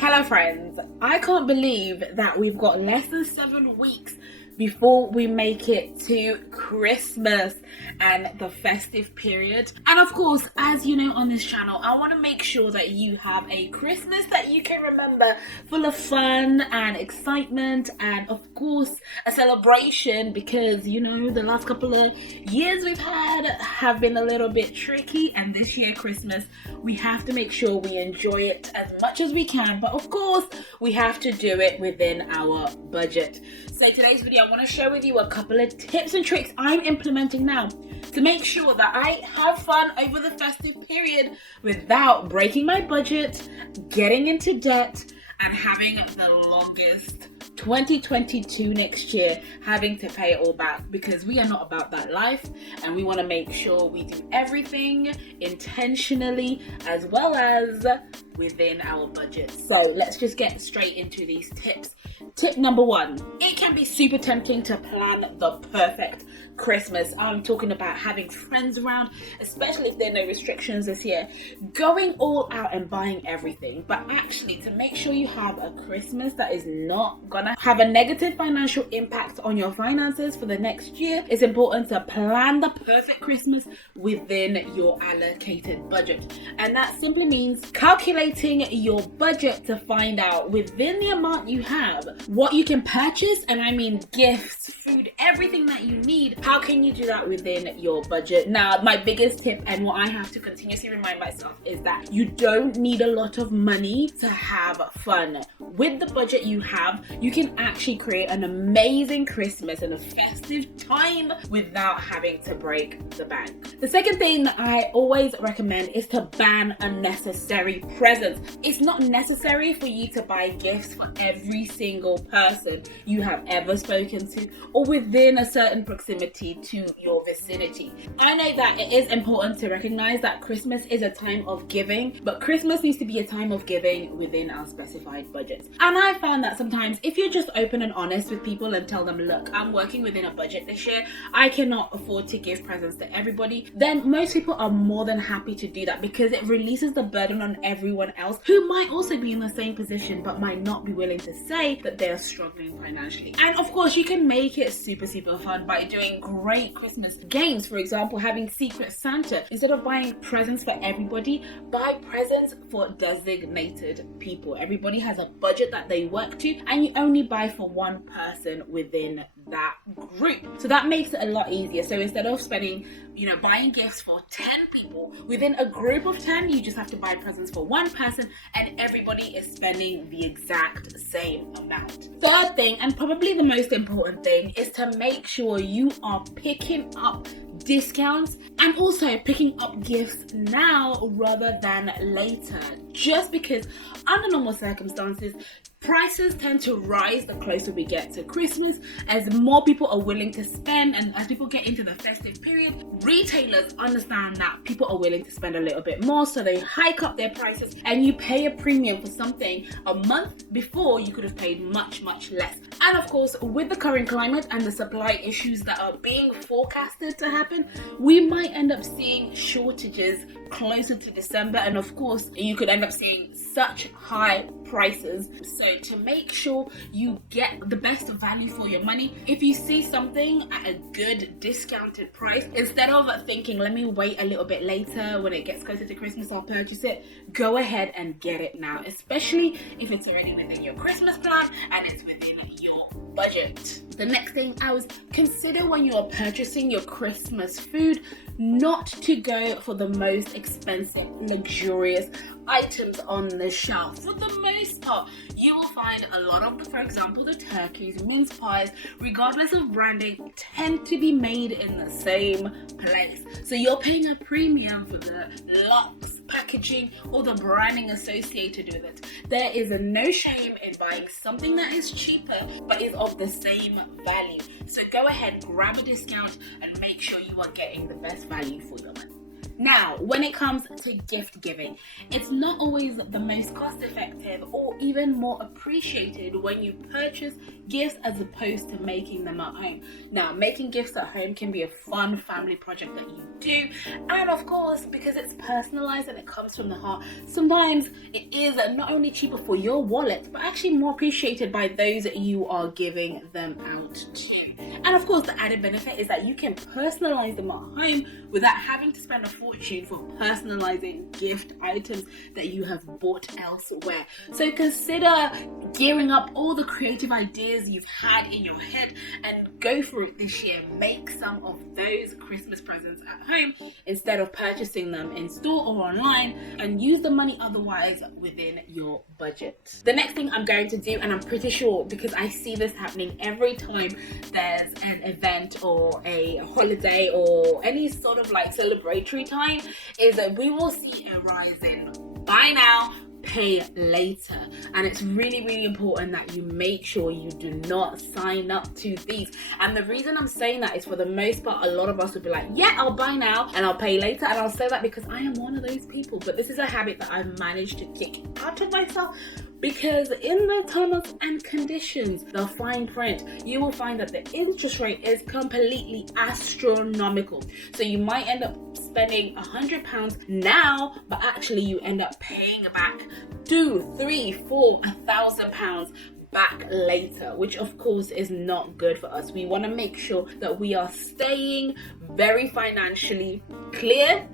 Hello friends, I can't believe that we've got less than 7 weeks before we make it to Christmas and the festive period. And of course, as you know on this channel, I want to make sure that you have a Christmas that you can remember, full of fun and excitement, and of course a celebration, because you know the last couple of years we've had have been a little bit tricky, and this year Christmas we have to make sure we enjoy it as much as we can, but of course we have to do it within our budget. So today's video I want to share with you a couple of tips and tricks I'm implementing now to make sure that I have fun over the festive period without breaking my budget, getting into debt, and having the longest 2022 next year having to pay it all back, because we are not about that life, and we want to make sure we do everything intentionally as well as within our budget. So let's just get straight into these tips. Tip number 1, it can be super tempting to plan the perfect Christmas. I'm talking about having friends around, especially if there are no restrictions this year, going all out and buying everything. But actually, to make sure you have a Christmas that is not gonna have a negative financial impact on your finances for the next year, it's important to plan the perfect Christmas within your allocated budget. And that simply means calculating your budget to find out within the amount you have what you can purchase, and I mean gifts, food, everything that you need. How can you do that within your budget? Now, my biggest tip, and what I have to continuously remind myself, is that you don't need a lot of money to have fun. With the budget you have, you can actually create an amazing Christmas and a festive time without having to break the bank. The second thing that I always recommend is to ban unnecessary presents. It's not necessary for you to buy gifts for every single person you have ever spoken to or within a certain proximity to your vicinity. I know that it is important to recognize that Christmas is a time of giving, but Christmas needs to be a time of giving within our specified budgets. And I found that sometimes if you're just open and honest with people and tell them, look, I'm working within a budget this year, I cannot afford to give presents to everybody, then most people are more than happy to do that, because it releases the burden on everyone else who might also be in the same position but might not be willing to say that they're struggling financially. And of course, you can make it super fun by doing great Christmas games. For example, having Secret Santa. Instead of buying presents for everybody, buy presents for designated people. Everybody has a budget that they work to, and you only buy for one person within that group. So that makes it a lot easier. So instead of spending, buying gifts for 10 people within a group of 10, you just have to buy presents for one person, and everybody is spending the exact same amount. Third thing, and probably the most important thing, is to make sure you are picking up discounts and also picking up gifts now rather than later, just because under normal circumstances prices tend to rise the closer we get to Christmas, as more people are willing to spend, and as people get into the festive period, retailers understand that people are willing to spend a little bit more, so they hike up their prices, and you pay a premium for something a month before you could have paid much less. And of course, with the current climate and the supply issues that are being forecasted to happen, we might end up seeing shortages closer to December, and of course you could end up seeing such high prices. So to make sure you get the best value for your money, if you see something at a good discounted price, instead of thinking let me wait a little bit later, when it gets closer to Christmas I'll purchase it, go ahead and get it now, especially if it's already within your Christmas plan and it's within your budget. The next thing I was consider when you are purchasing your Christmas food not to go for the most expensive, luxurious items on the shelf. For the most part, you will find a lot of, for example, the turkeys, mince pies, regardless of branding, tend to be made in the same place. So you're paying a premium for the luxe packaging or the branding associated with it. There is no shame in buying something that is cheaper but is of the same value. So go ahead, grab a discount, and make sure you are getting the best value for your money. Now, when it comes to gift giving, it's not always the most cost effective or even more appreciated when you purchase gifts as opposed to making them at home. Now, making gifts at home can be a fun family project that you do, and of course, because it's personalized and it comes from the heart, sometimes it is not only cheaper for your wallet, but actually more appreciated by those that you are giving them out to. And of course, the added benefit is that you can personalize them at home without having to spend a fortune for personalizing gift items that you have bought elsewhere. So consider gearing up all the creative ideas you've had in your head and go for it this year. Make some of those Christmas presents at home instead of purchasing them in store or online, and use the money otherwise within your budget. The next thing I'm going to do, and I'm pretty sure because I see this happening every time there's an event or a holiday or any sort of like celebratory time, is that we will see a rise in buy now, pay later. And it's really important that you make sure you do not sign up to these. And the reason I'm saying that is, for the most part, a lot of us will be like, yeah, I'll buy now and I'll pay later. And I'll say that because I am one of those people. But this is a habit that I've managed to kick out of myself, because in the terms and conditions, the fine print, you will find that the interest rate is completely astronomical. So you might end up spending £100 now, but actually you end up paying back £2,000, £3,000, £4,000 back later, which of course is not good for us. We want to make sure that we are staying very financially clear.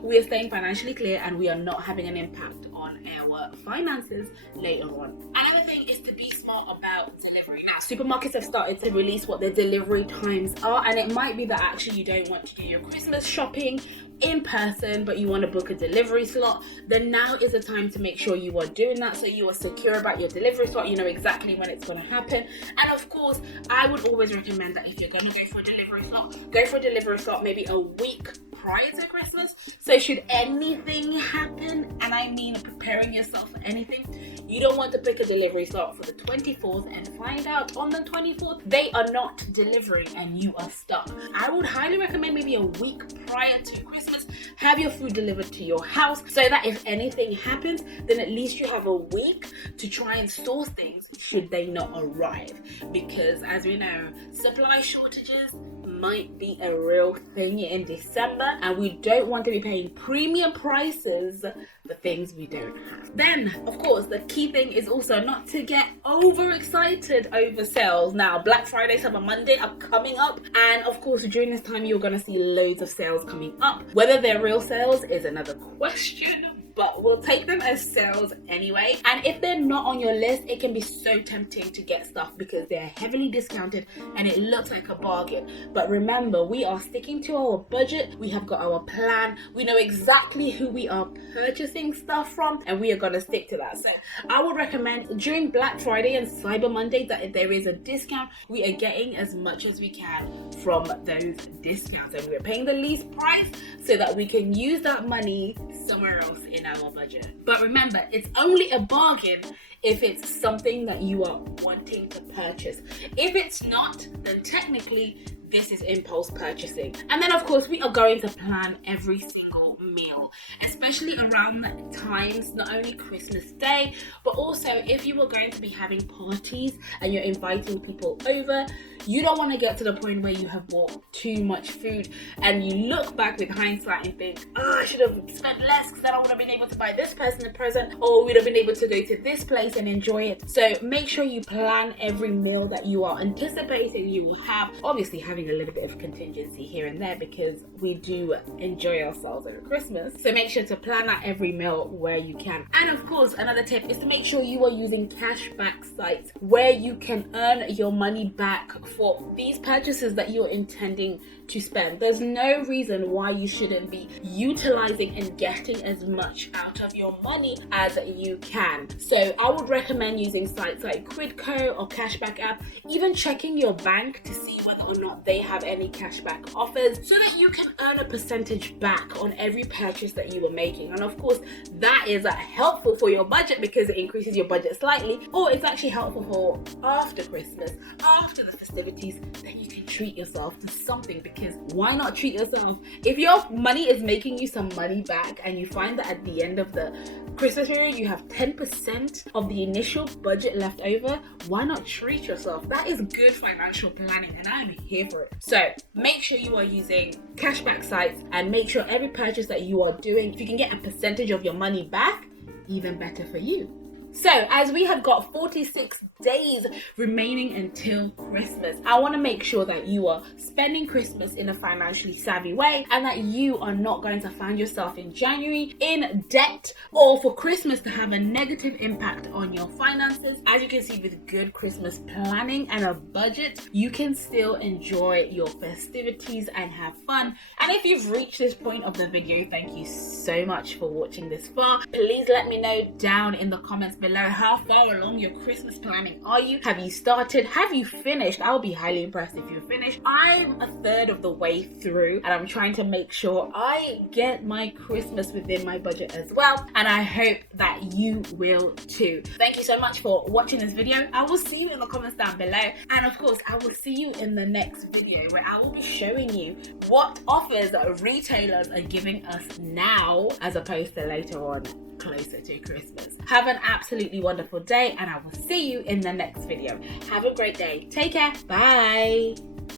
We are staying financially clear, and we are not having an impact on our finances later on. Another thing is to be smart about delivery. Now, supermarkets have started to release what their delivery times are, and it might be that actually you don't want to do your Christmas shopping in person, but you want to book a delivery slot. Then now is the time to make sure you are doing that, so you are secure about your delivery slot. You know exactly when it's going to happen. And of course, I would always recommend that if you're going to go for a delivery slot, go for a delivery slot maybe a week prior to Christmas. So should anything happen, and I mean preparing yourself for anything, you don't want to pick a delivery slot for the 24th and find out on the 24th they are not delivering and you are stuck. I would highly recommend maybe a week prior to Christmas, have your food delivered to your house, so that if anything happens, then at least you have a week to try and source things should they not arrive. Because as we know, supply shortages might be a real thing in December, and we don't want to be paying premium prices for things we don't have. Then, of course, the key thing is also not to get overexcited over sales. Now, Black Friday, Cyber Monday are coming up, and of course, during this time, you're going to see loads of sales coming up. Whether they're real sales is another question, but we'll take them as sales anyway. And if they're not on your list, it can be so tempting to get stuff because they're heavily discounted and it looks like a bargain. But remember, we are sticking to our budget. We have got our plan. We know exactly who we are purchasing stuff from, and we are going to stick to that. So I would recommend during Black Friday and Cyber Monday that if there is a discount, we are getting as much as we can from those discounts, and we're paying the least price so that we can use that money somewhere else in our budget. But remember, it's only a bargain if it's something that you are wanting to purchase. If it's not, then technically this is impulse purchasing. And then of course, we are going to plan every single meal, especially around times, not only Christmas Day, but also if you are going to be having parties and you're inviting people over, you don't want to get to the point where you have bought too much food and you look back with hindsight and think, oh, I should have spent less because then I would have been able to buy this person a present, or we'd have been able to go to this place and enjoy it. So make sure you plan every meal that you are anticipating you will have, obviously having a little bit of contingency here and there because we do enjoy ourselves over Christmas. So make sure to plan out every meal where you can. And of course, another tip is to make sure you are using cashback sites where you can earn your money back for these purchases that you're intending to spend. There's no reason why you shouldn't be utilizing and getting as much out of your money as you can. So I would recommend using sites like Quidco or Cashback app, even checking your bank to see whether or not they have any cashback offers so that you can earn a percentage back on every purchase that you are making. And of course, that is helpful for your budget because it increases your budget slightly, or it's actually helpful for after Christmas, after the festivities, that you can treat yourself to something because why not treat yourself? If your money is making you some money back and you find that at the end of the Christmas period you have 10% of the initial budget left over, why not treat yourself? That is good financial planning and I'm here for it. So make sure you are using cashback sites and make sure every purchase that you are doing, if you can get a percentage of your money back, even better for you. So as we have got 46 days remaining until Christmas, I want to make sure that you are spending Christmas in a financially savvy way and that you are not going to find yourself in January in debt or for Christmas to have a negative impact on your finances. As you can see, with good Christmas planning and a budget, you can still enjoy your festivities and have fun. And if you've reached this point of the video, thank you so much for watching this far. Please let me know down in the comments below, how far along your Christmas planning are you? Have you started? Have you finished? I'll be highly impressed if you've finished. I'm a third of the way through and I'm trying to make sure I get my Christmas within my budget as well, and I hope that you will too. Thank you so much for watching this video. I will see you in the comments down below, and of course I will see you in the next video where I will be showing you what offers that retailers are giving us now as opposed to later on, closer to Christmas. Have an absolutely wonderful day and I will see you in the next video. Have a great day. Take care. Bye.